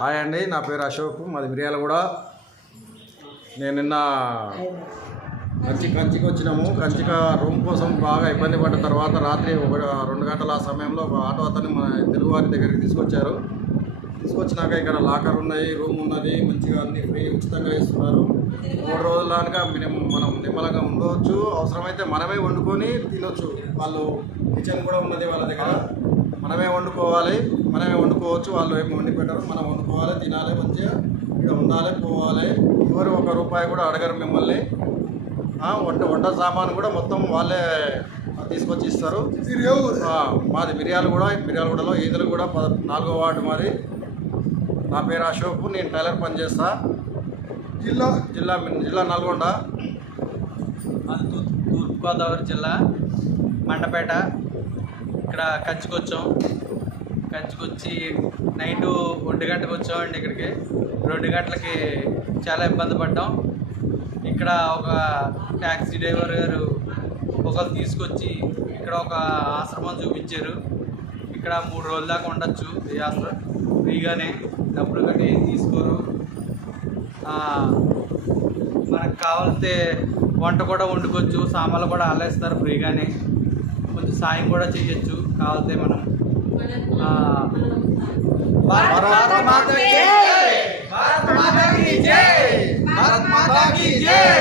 Hi అండి, నా పేరు అశోక్, మాది మిర్యాలగూడ. నేను నిన్న కంచికి వచ్చినాము. కంచిక రూమ్ కోసం బాగా ఇబ్బంది పడ్డ తర్వాత రాత్రి 2 గంటల ఆ సమయంలో ఒక ఆటో అతన్ని మన తెలుగు వారి దగ్గరికి తీసుకొచ్చినాక ఇక్కడ లాకర్ ఉన్నాయి, రూమ్ ఉన్నది, మంచిగా అన్ని ఫ్రీ ఉచితంగా ఇస్తున్నారు. 3 రోజుల దాకా మనం నిమ్మలంగా ఉండవచ్చు. అవసరమైతే మనమే వండుకొని తినొచ్చు. వాళ్ళు కిచెన్ కూడా ఉన్నది వాళ్ళ దగ్గర. మనమే వండుకోవాలి, మనమే వండుకోవచ్చు. వాళ్ళు ఏమి వండి పెట్టారు, మనం వండుకోవాలి, తినాలి, మంచిగా ఇక్కడ ఉండాలి, పోవాలి. ఎవరు 1 రూపాయి కూడా అడగరు మిమ్మల్ని. వంట సామాను కూడా మొత్తం వాళ్ళే తీసుకొచ్చి ఇస్తారు. మాది మిర్యాలగూడలో ఈదలగూడ 4వ వార్డు మాది. నా పేరు అశోక్, నేను టైలర్ పని చేస్తా. జిల్లా నల్గొండ. తూర్పుగోదావరి జిల్లా మండపేట. ఇక్కడ కంచికొచ్చి నైట్ 1 గంటకు వచ్చామండి. ఇక్కడికి 2 గంటలకి చాలా ఇబ్బంది పడ్డాం. ఇక్కడ ఒక ట్యాక్సీ డ్రైవర్ గారు ఒకరు తీసుకొచ్చి ఇక్కడ ఒక ఆశ్రమం చూపించారు. ఇక్కడ 3 రోజుల దాకా ఉండొచ్చు ఈ ఆశ్రమం ఫ్రీగానే, డబ్బులు కట్టి ఏం తీసుకోరు. మనకు కావాల్సితే వంట కూడా వండుకోవచ్చు, సామాన్లు కూడా ఆలేస్తారు ఫ్రీగానే. కొంచెం సాయం కూడా చేయొచ్చు కావాలితే మనం. భారత్ మాతా కీ జై!